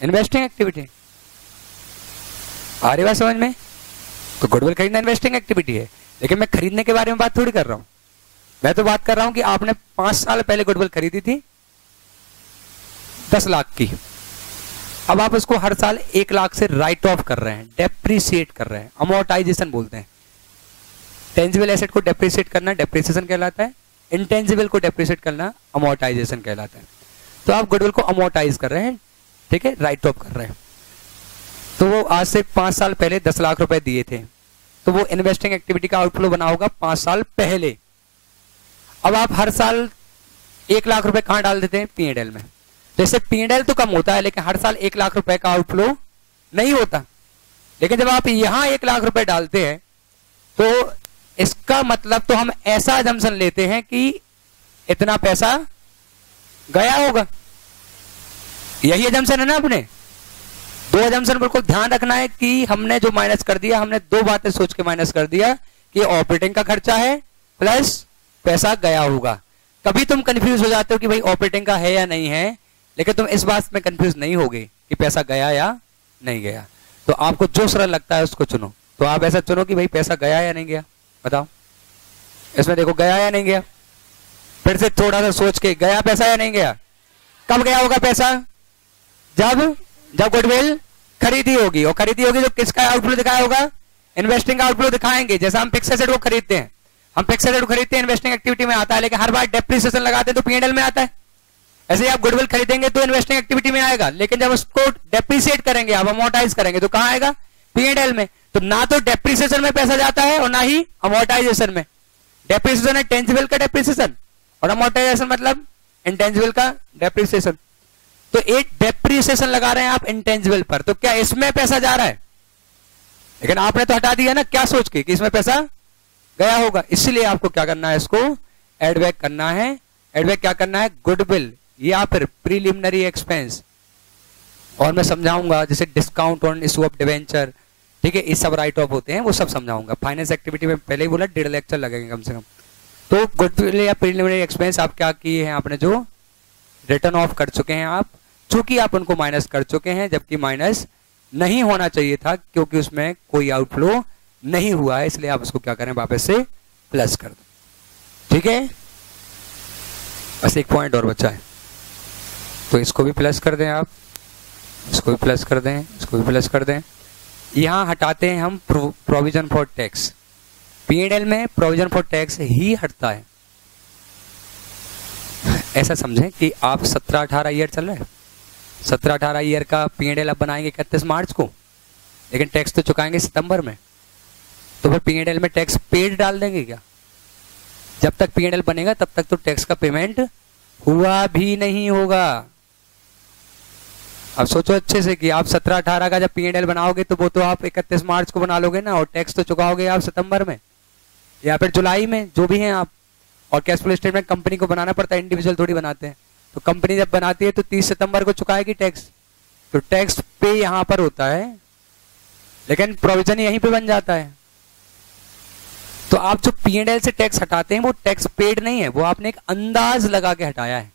Investing activity. आ रही बात समझ में? तो गुडविल खरीदना इन्वेस्टिंग एक्टिविटी है, लेकिन मैं खरीदने के बारे में बात थोड़ी कर रहा हूं। मैं तो बात कर रहा हूं कि आपने 5 साल पहले गुडविल खरीदी थी 10 लाख की, अब आप उसको हर साल 1 लाख से राइट ऑफ कर रहे हैं, डेप्रीशिएट कर रहे हैं, अमोर्टाइजेशन बोलते हैं। टेंजिबल एसेट को डेप्रीशिएट करना डेप्रीसिएशन कहलाता है, इंटेंजिबल को डेप्रीशिएट करना अमोर्टाइजेशन कहलाता है। तो आप गुडविल को अमोर्टाइज कर रहे हैं, ठीक है, राइट ऑफ कर रहे हैं। तो वो आज से 5 साल पहले 10 लाख रुपए दिए थे, तो वो इन्वेस्टिंग एक्टिविटी का आउटफ्लो बना होगा 5 साल पहले। अब आप हर साल 1 लाख रुपए कहां डाल देते हैं? P&L में। जैसे P&L तो कम होता है, लेकिन हर साल 1 लाख रुपए का आउटफ्लो नहीं होता। लेकिन जब आप यहां 1 लाख रुपए डालते हैं, तो इसका मतलब तो हम ऐसा अजम्पशन लेते हैं कि इतना पैसा गया होगा। यही अजम्पशन है ना अपने? 2 अजम्पशन बिल्कुल ध्यान रखना है कि हमने जो माइनस कर दिया, हमने 2 बातें सोच के माइनस कर दिया कि ऑपरेटिंग का खर्चा है प्लस पैसा गया होगा। कभी तुम कंफ्यूज हो जाते हो कि भाई ऑपरेटिंग का है या नहीं है, लेकिन तुम इस बात में कंफ्यूज नहीं होगे कि पैसा गया या नहीं गया। तो आपको जो सरल लगता है उसको चुनो। तो आप ऐसा चुनो कि भाई पैसा गया या नहीं गया, बताओ। इसमें देखो गया या नहीं गया, फिर से थोड़ा सा सोच के, गया पैसा या नहीं गया? कब गया होगा पैसा? जब गुडविल खरीदी होगी, और खरीदी होगी तो किसका आउटफ्लो दिखाया होगा? इन्वेस्टिंग का आउटफ्लो दिखाएंगे। जैसा हम फिक्स एसेट को खरीदते हैं, हम फिक्स एसेट को खरीदते हैं, इन्वेस्टिंग एक्टिविटी में आता है, लेकिन हर बार डेप्रिसिएशन लगाते हैं तो P&L में आता है। ऐसे ही आप गुडविल खरीदेंगे तो इन्वेस्टिंग एक्टिविटी में आएगा, लेकिन जब उसको डेप्रिसिएट करेंगे, आप अमोर्टाइज करेंगे, तो कहां आएगा? P&L में। तो ना तो डेप्रिसिएशन में पैसा जाता है और ना ही अमोर्टाइजेशन में। डेप्रिसिएशन है टेंजिबल का डेप्रिसिएशन, और अमोर्टाइजेशन मतलब इंटेंजिबल का डेप्रिसिएशन। तो एक डेप्रिसिएशन लगा रहे हैं आप इंटेंजिबल पर, तो क्या इसमें पैसा जा रहा है? लेकिन आपने तो हटा दिया ना, क्या सोच के कि इसमें पैसा गया होगा। इसलिए आपको क्या करना है? इसको एड बैक करना है। एड बैक क्या करना है? गुडविल या फिर प्रीलिमिनरी एक्सपेंस, और मैं समझाऊंगा जैसे discount on issue of debenture, ठीक है, ये सब राइट ऑफ होते हैं, वो सब समझाऊंगा। फाइनेंस एक्टिविटी में पहले ही बोला 1.5 लेक्चर लगेंगे कम से कम। तो गुडविल या प्रीलिमिनरी एक्सपेंस आप क्या किए हैं? आपने जो रिटर्न ऑफ कर चुके हैं आप, चूंकि आप उनको माइनस कर चुके हैं, जबकि माइनस नहीं होना चाहिए था क्योंकि उसमें कोई आउटफ्लो नहीं हुआ है, इसलिए आप उसको क्या करें? वापस से प्लस कर दो, ठीक है। बस एक पॉइंट और बचा है, तो इसको भी प्लस कर दें आप, इसको भी प्लस कर दें, इसको भी प्लस कर दें। यहां हटाते हैं हम प्रोविजन फॉर टैक्स। P&L में प्रोविजन फॉर टैक्स ही हटता है। ऐसा समझें कि आप 17-18 ईयर चल रहे हैं, 17-18 ईयर का P&L अब बनाएंगे 31 मार्च को, लेकिन टैक्स तो चुकाएंगे सितंबर में। तो फिर P&L में टैक्स पेड डाल देंगे क्या? जब तक P&L बनेगा तब तक तो टैक्स का पेमेंट हुआ भी नहीं होगा। अब सोचो अच्छे से कि आप 17-18 का जब P&L बनाओगे तो वो तो आप 31 मार्च को बना लोगे ना, और टैक्स तो चुकाओगे आप सितंबर में या फिर जुलाई में, जो भी हैं आप। और कैश फ्लो स्टेटमेंट कंपनी को बनाना पड़ता है, इंडिविजुअल थोड़ी बनाते हैं। तो कंपनी जब बनाती है तो 30 सितंबर को चुकाएगी टैक्स, तो टैक्स पे यहां पर होता है, लेकिन प्रोविजन यहीं पे बन जाता है। तो आप जो P&L से टैक्स हटाते हैं वो टैक्स पेड नहीं है, वो आपने एक अंदाज लगा के हटाया है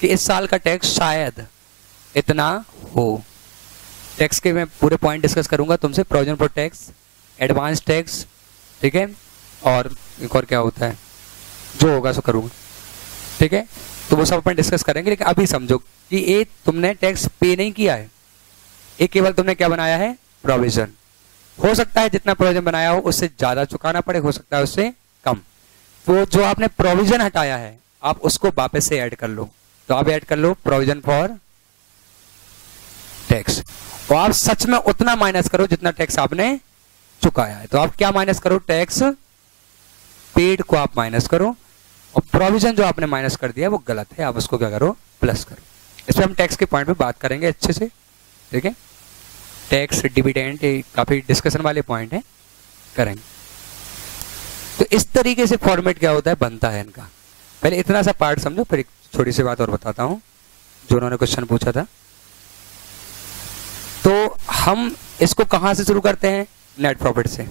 कि इस साल का टैक्स शायद इतना हो। टैक्स के मैं पूरे पॉइंट डिस्कस करूंगा तुमसे, provision for tax, advance tax, ठीक है, और एक और क्या होता है, जो होगा सो करूंगा, ठीक है। तो वो सब अपन डिस्कस करेंगे, लेकिन अभी समझो कि ये तुमने टैक्स पे नहीं किया है, ये केवल तुमने क्या बनाया है? प्रोविजन। हो सकता है जितना प्रोविजन बनाया हो उससे ज्यादा चुकाना पड़े, हो सकता है उससे कम। तो जो आपने प्रोविजन हटाया है आप उसको वापस से ऐड कर लो। तो आप ऐड कर लो प्रोविजन फॉर टैक्स, और आप सच में उतना माइनस करो जितना टैक्स आपने चुकाया है। तो आप क्या माइनस करो? टैक्स पेड को आप माइनस करो, और प्रोविजन जो आपने माइनस कर दिया वो गलत है, आप उसको क्या करो? प्लस करो। इस पर हम टैक्स के पॉइंट पे बात करेंगे अच्छे से, ठीक है। टैक्स, डिविडेंड, काफी डिस्कशन वाले पॉइंट है, करेंगे। तो इस तरीके से फॉर्मेट क्या होता है, बनता है इनका। पहले इतना सा पार्ट समझो, फिर एक छोटी सी बात और बताता हूं जो उन्होंने क्वेश्चन पूछा था। तो हम इसको कहां से शुरू करते हैं? नेट प्रॉफिट से।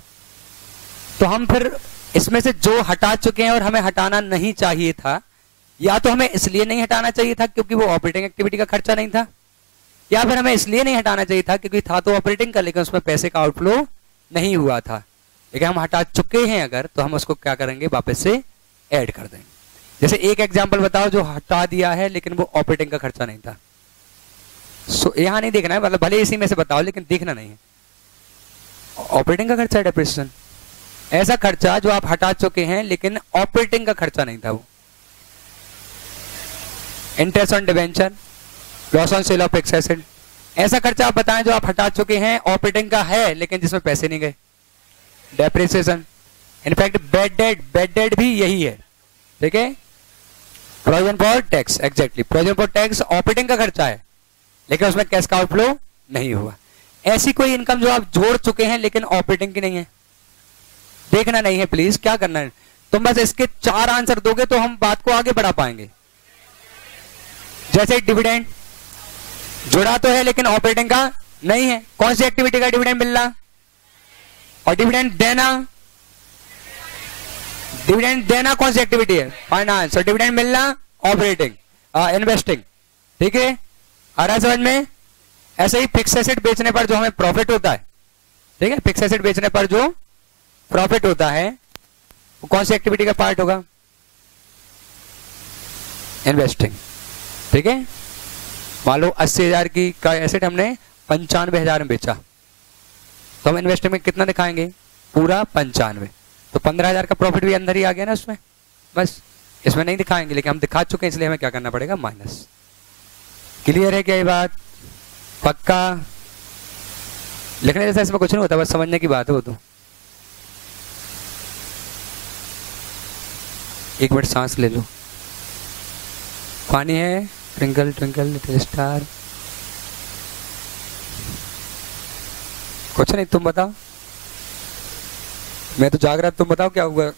तो हम फिर इसमें से जो हटा चुके हैं और हमें हटाना नहीं चाहिए था, या तो हमें इसलिए नहीं हटाना चाहिए था क्योंकि वो ऑपरेटिंग एक्टिविटी का खर्चा नहीं था, या फिर हमें इसलिए नहीं हटाना चाहिए था क्योंकि था तो ऑपरेटिंग का, लेकिन उसमें पैसे का आउटफ्लो नहीं हुआ था। लेकिन हम हटा चुके हैं अगर, तो हम उसको क्या करेंगे, वापस से ऐड कर देंगे। जैसे एक एग्जांपल बताओ जो हटा दिया है लेकिन वो ऑपरेटिंग का खर्चा नहीं था। यहां नहीं देखना है, मतलब भले इसी में से बताओ लेकिन देखना नहीं है। ऑपरेटिंग का खर्चा है डेप्रिसिएशन, ऐसा खर्चा जो आप हटा चुके हैं लेकिन ऑपरेटिंग का खर्चा नहीं था वो। Interest on debenture, loss on sale of fixed asset, ऐसा खर्चा आप बताएं जो आप हटा चुके हैं, ऑपरेटिंग का है लेकिन जिसमें पैसे नहीं गए, डेप्रिसिएशन। इनफैक्ट बैड डेट भी यही है, ठीक है। Provision for tax, exactly, provision for tax operating का खर्चा है लेकिन उसमें कैश का आउटफ्लो नहीं हुआ। ऐसी कोई इनकम जो आप जोड़ चुके हैं लेकिन ऑपरेटिंग की नहीं है, देखना नहीं है प्लीज। क्या करना है, तुम बस इसके 4 आंसर दोगे तो हम बात को आगे बढ़ा पाएंगे। जैसे डिविडेंड जुड़ा तो है लेकिन ऑपरेटिंग का नहीं है, कौन सी एक्टिविटी का डिविडेंड मिलना, और डिविडेंड देना कौन सी एक्टिविटी है, फाइनेंस, और डिविडेंड मिलना ऑपरेटिंग, इन्वेस्टिंग, ठीक है। आ रहा है समझ में। ऐसे ही फिक्स एसेट बेचने पर जो हमें प्रॉफिट होता है, ठीक है, फिक्स एसेट बेचने पर जो प्रॉफिट होता है वो कौन सी एक्टिविटी का पार्ट होगा, इन्वेस्टिंग, ठीक है। मान लो 80,000 की का एसेट हमने 95,000 में बेचा, तो हम इन्वेस्टिंग में कितना दिखाएंगे, पूरा 95, तो 15,000 का प्रॉफिट भी अंदर ही आ गया ना उसमें। बस इसमें नहीं दिखाएंगे लेकिन हम दिखा चुके हैं, इसलिए हमें क्या करना पड़ेगा, माइनस। क्लियर है क्या ये बात, पक्का। लिखने जैसा इसमें कुछ नहीं होता, बस समझने की बात है वो तो। एक मिनट सांस ले लो, पानी है, ट्विंकल ट्विंकल लिटिल स्टार, कुछ नहीं, तुम बताओ, मैं तो जाग रहा, तुम बताओ क्या हुआ।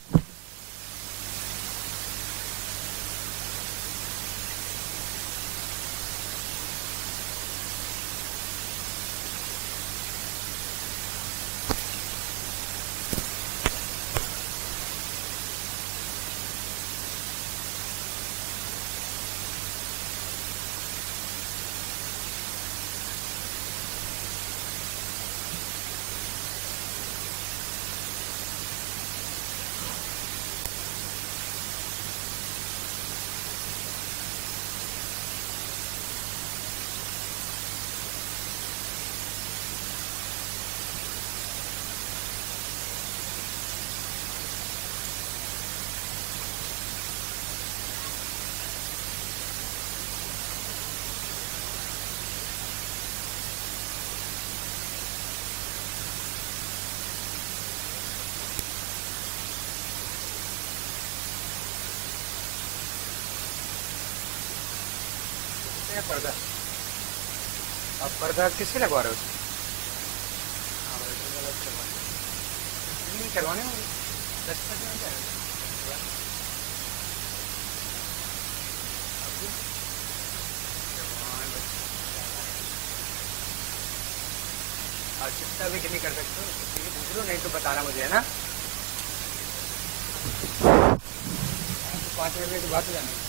पर्दा, अब पर्दा किससे लगवा रहे हो, नहीं करवाने होंगे, 10 चिंता भी नहीं कर सकते हो, दूसरों नहीं तो बताना मुझे, है ना। 5 मिनट की बात हो जानी,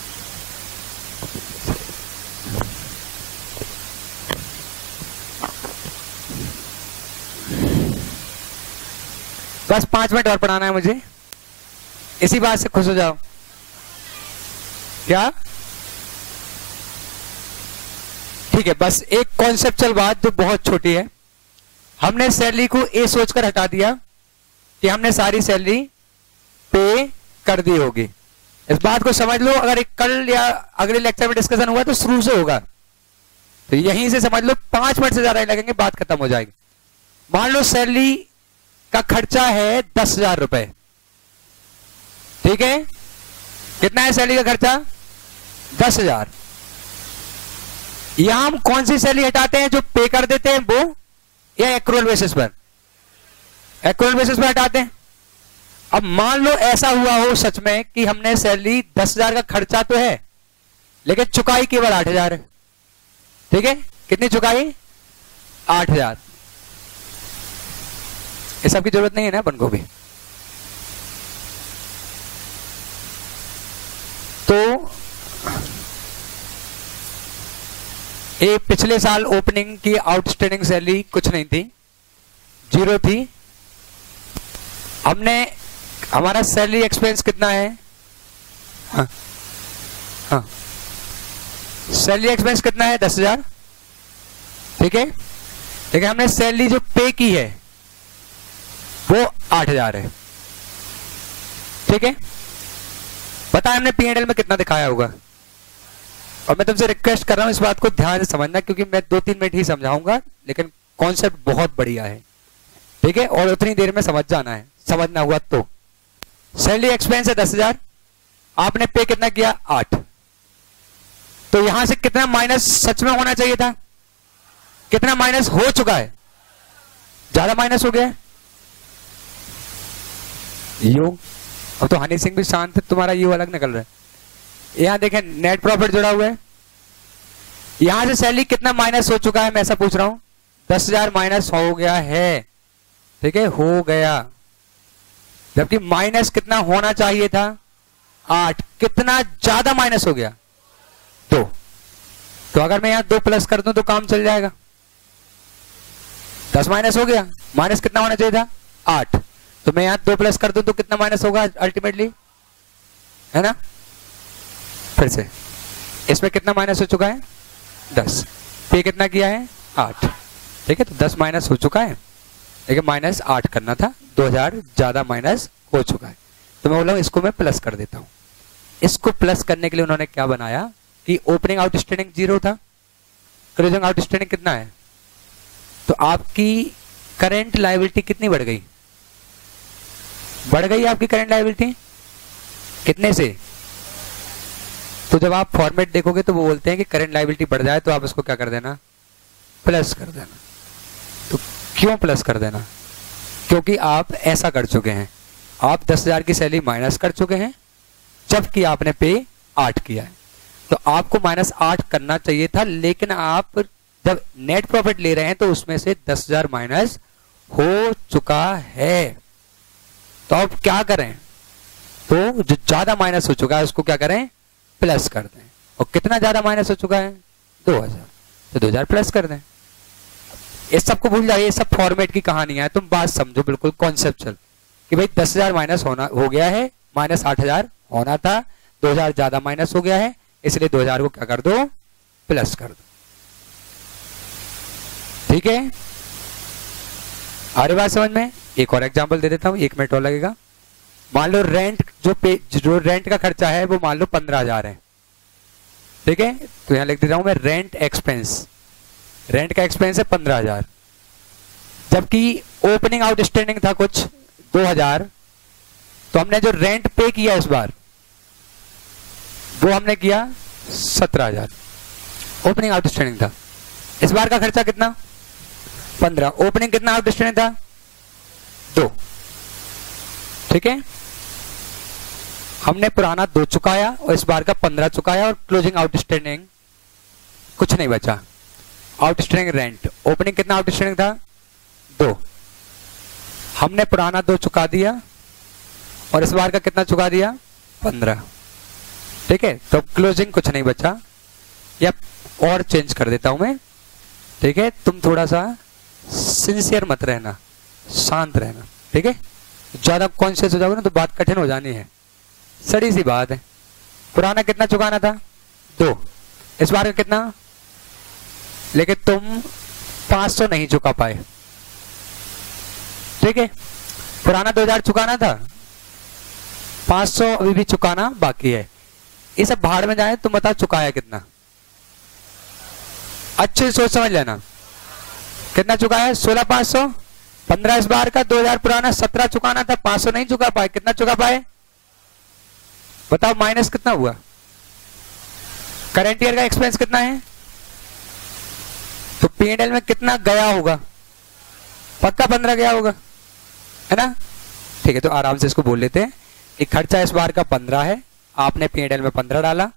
बस 5 मिनट और पढ़ाना है मुझे, इसी बात से खुश हो जाओ। क्या ठीक है, बस एक कॉन्सेप्चुअल बात जो बहुत छोटी है, हमने सैलरी को ए सोचकर हटा दिया कि हमने सारी सैलरी पे कर दी होगी। इस बात को समझ लो, अगर एक कल या अगले लेक्चर में डिस्कशन हुआ तो शुरू से होगा, तो यहीं से समझ लो, 5 मिनट से ज्यादा लगेंगे, बात खत्म हो जाएगी। मान लो सैलरी का खर्चा है 10,000 रुपए, ठीक है, कितना है सैलरी का खर्चा, 10,000। यहां हम कौन सी सैलरी हटाते हैं, जो पे कर देते हैं वो, या एक्रूअल बेसिस पर, एक्रूअल बेसिस पर हटाते हैं। अब मान लो ऐसा हुआ हो सच में कि हमने सैलरी 10,000 का खर्चा तो है लेकिन चुकाई केवल 8,000 है, ठीक है, कितनी चुकाई, 8,000। इस सब की जरूरत नहीं है ना अपन को भी। तो ये पिछले साल ओपनिंग की आउटस्टैंडिंग सैलरी कुछ नहीं थी, 0 थी। हमने हमारा सैलरी एक्सपेंस कितना है, हाँ हाँ सैलरी एक्सपेंस कितना है 10,000, ठीक है। लेकिन हमने सैलरी जो पे की है वो 8,000 है, ठीक है। पता है हमने P&L में कितना दिखाया होगा, और मैं तुमसे रिक्वेस्ट कर रहा हूं इस बात को ध्यान से समझना, क्योंकि मैं 2-3 मिनट ही समझाऊंगा, लेकिन कॉन्सेप्ट बहुत बढ़िया है, ठीक है। और उतनी देर में समझ जाना है, समझना हुआ तो। सैलरी एक्सपेंस है 10,000, आपने पे कितना किया 8, तो यहां से कितना माइनस सच में होना चाहिए था, कितना माइनस हो चुका है, ज्यादा माइनस हो गया है। यू अब तो हनी सिंह भी शांत है, तुम्हारा यू अलग निकल रहा है। यहां देखें नेट प्रॉफिट जुड़ा हुआ है, यहां से सैलरी कितना माइनस हो चुका है, मैं ऐसा पूछ रहा हूं। 10,000 माइनस हो गया है, ठीक है, हो गया, जबकि माइनस कितना होना चाहिए था 8, कितना ज्यादा माइनस हो गया 2। तो अगर मैं यहां 2 प्लस कर दूं तो काम चल जाएगा। 10 माइनस हो गया, माइनस कितना होना चाहिए था 8, तो मैं यहां 2 प्लस कर दूं तो कितना माइनस होगा अल्टीमेटली, है ना। फिर से इसमें कितना माइनस हो चुका है 10, पे कितना किया है 8, ठीक है। तो 10 माइनस हो चुका है, लेकिन माइनस 8 करना था, 2,000 ज्यादा माइनस हो चुका है। तो मैं बोला इसको मैं प्लस कर देता हूं। इसको प्लस करने के लिए उन्होंने क्या बनाया कि ओपनिंग आउटस्टैंडिंग 0 था, क्लोजिंग आउटस्टैंडिंग कितना है, तो आपकी करंट लायबिलिटी कितनी बढ़ गई, बढ़ गई आपकी करंट लायबिलिटी कितने से। तो जब आप फॉर्मेट देखोगे तो वो बोलते हैं कि करंट लायबिलिटी बढ़ जाए तो आप इसको क्या कर देना, प्लस कर देना। तो क्यों प्लस कर देना, क्योंकि आप ऐसा कर चुके हैं, आप 10,000 की सैलरी माइनस कर चुके हैं, जबकि आपने पे 8 किया है। तो आपको -8 करना चाहिए था, लेकिन आप जब नेट प्रॉफिट ले रहे हैं तो उसमें से 10,000 माइनस हो चुका है। तो अब क्या करें, तो जो ज्यादा माइनस हो चुका है उसको क्या करें, प्लस कर दें। और कितना ज्यादा माइनस हो चुका है 2,000, तो 2,000 प्लस कर दें। इस सबको भूल जाइए, ये सब फॉर्मेट की कहानी है, तुम बात समझो बिल्कुल कॉन्सेप्चुअल कि भाई 10,000 माइनस होना हो गया है, -8,000 होना था, 2,000 ज्यादा माइनस हो गया है, इसलिए 2,000 को क्या कर दो, प्लस कर दो, ठीक है। आ रही बात समझ में। एक और एग्जांपल दे देता हूं, 1 मिनट और लगेगा। मान लो रेंट जो रेंट का खर्चा है वो मान लो 15,000 है, ठीक है। तो यहां लिख देता हूं मैं रेंट एक्सपेंस, रेंट का एक्सपेंस है 15,000, जबकि ओपनिंग आउटस्टैंडिंग था कुछ 2,000। तो हमने जो रेंट पे किया इस बार वो हमने किया 17,000, ओपनिंग आउटस्टैंडिंग था। इस बार का खर्चा कितना 15, ओपनिंग कितना आउटस्टैंडिंग था 2, ठीक है। हमने पुराना 2 चुकाया और इस बार का 15 चुकाया, और क्लोजिंग आउटस्टैंडिंग कुछ नहीं बचा। आउटस्टैंडिंग रेंट, ओपनिंग कितना आउटस्टैंडिंग था 2, हमने पुराना 2 चुका दिया और इस बार का कितना चुका दिया 15, ठीक है। तो क्लोजिंग कुछ नहीं बचा, या और चेंज कर देता हूं मैं, ठीक है। तुम थोड़ा सा सिंसियर मत रहना, शांत रहना, ठीक है। ज्यादा कॉन्शियस हो जाओगे ना तो बात कठिन हो जानी है, सड़ी सी बात है। पुराना कितना चुकाना था 2, इस बार का कितना, लेकिन तुम 500 नहीं चुका पाए, ठीक है। पुराना 2,000 चुकाना था, 500 अभी भी चुकाना बाकी है। ये सब भाड़ में जाए, तुम बताओ चुकाया कितना, अच्छे सोच समझ लेना। कितना चुकाया है 16,500, 15 इस बार का, 2,000 पुराना, 17 चुकाना था, 500 नहीं चुका पाए, कितना चुका पाए बताओ, माइनस कितना हुआ। करंट ईयर का एक्सपेंस कितना है, तो P&L में कितना गया होगा, पक्का 15 गया होगा, है ना। ठीक है, तो आराम से इसको बोल लेते हैं। एक खर्चा इस बार का 15 है, आपने P&L में 15 डाला,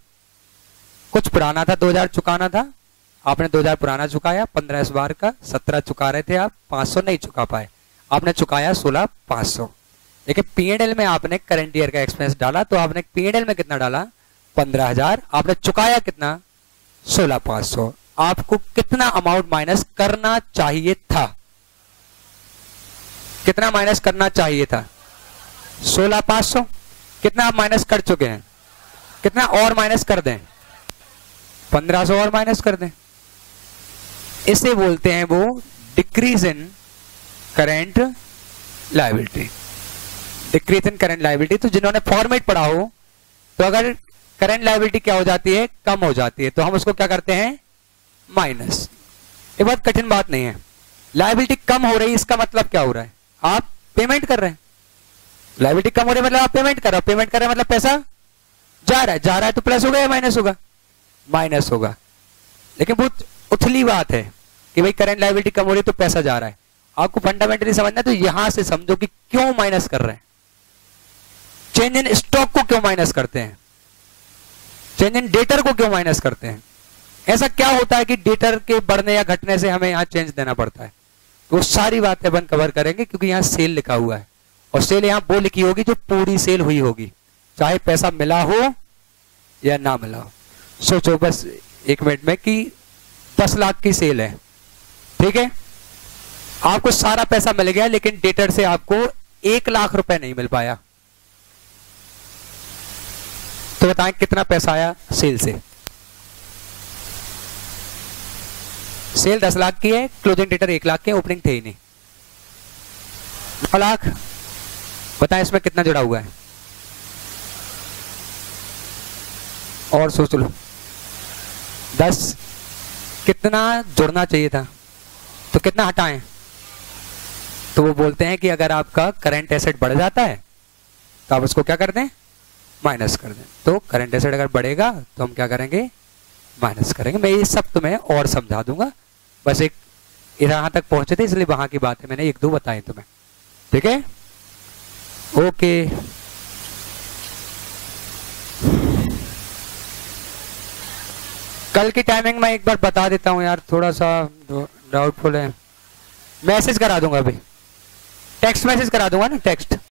कुछ पुराना था 2,000 चुकाना था, आपने 2,000 पुराना चुकाया, 15 इस बार का, 17 चुका रहे थे आप, 500 नहीं चुका पाए, आपने चुकाया 16,500। लेकिन P&L में आपने करंट ईयर का एक्सपेंस डाला, तो आपने P&L में कितना डाला 15,000, आपने चुकाया कितना 16,500। आपको कितना अमाउंट माइनस करना चाहिए था? कितना माइनस करना चाहिए था? 16,500। कितना आप माइनस कर चुके हैं? कितना और माइनस कर दें? 1,500 और माइनस कर दें। इसे बोलते हैं वो decrease in current liability. Decrease in current liability. तो जिन्होंने फॉर्मेट पढ़ा हो, तो अगर करंट लायबिलिटी क्या हो जाती है? कम हो जाती है, तो हम उसको क्या करते हैं? माइनस। ये बहुत कठिन बात नहीं है। लायबिलिटी कम हो रही है, इसका मतलब क्या हो रहा है? आप पेमेंट कर रहे हैं। लायबिलिटी कम हो रही है मतलब आप पेमेंट कर रहे हो। पेमेंट कर रहे हैं मतलब पैसा जा रहा है। जा रहा है तो प्लस होगा या माइनस होगा? माइनस होगा। लेकिन बहुत उथली बात है कि भाई करंट लायबिलिटी कम हो रही है तो पैसा जा रहा है। आपको फंडामेंटली समझना है, तो यहां से समझो कि क्यों माइनस कर रहे हैं। चेंज इन स्टॉक को क्यों माइनस करते हैं? चेंज इन डेटर को क्यों माइनस करते हैं? ऐसा क्या होता है कि डेटर के बढ़ने या घटने से हमें यहां चेंज देना पड़ता है? तो वो सारी बातें अपन कवर करेंगे, क्योंकि यहां सेल लिखा हुआ है और सेल यहां वो लिखी होगी जो पूरी सेल हुई होगी, चाहे पैसा मिला हो या ना मिला हो। सोचो बस 1 मिनट में कि 10 लाख की सेल है, ठीक है, आपको सारा पैसा मिल गया, लेकिन डेटर से आपको 1 लाख रुपए नहीं मिल पाया, तो बताएं कितना पैसा आया सेल से? सेल 10 लाख की है, क्लोजिंग डेटर 1 लाख के, ओपनिंग थे ही नहीं, 9 लाख। बताएं इसमें कितना जुड़ा हुआ है? और सोच लो 10, कितना जुड़ना चाहिए था, तो कितना हटाएं? तो वो बोलते हैं कि अगर आपका करंट एसेट बढ़ जाता है तो आप उसको क्या कर दें? माइनस कर दें। तो करंट एसेट अगर बढ़ेगा तो हम क्या करेंगे? माइनस करेंगे। मैं ये सब तुम्हें और समझा दूंगा, बस एक यहां तक पहुंचे थे इसलिए वहां की बातें मैंने 1-2 बताई तुम्हें, ठीक है? ओके, कल की टाइमिंग मैं एक बार बता देता हूं यार, थोड़ा सा डाउटफुल है। मैसेज करा दूंगा, अभी टेक्स्ट मैसेज करा दूंगा ना, टेक्स्ट।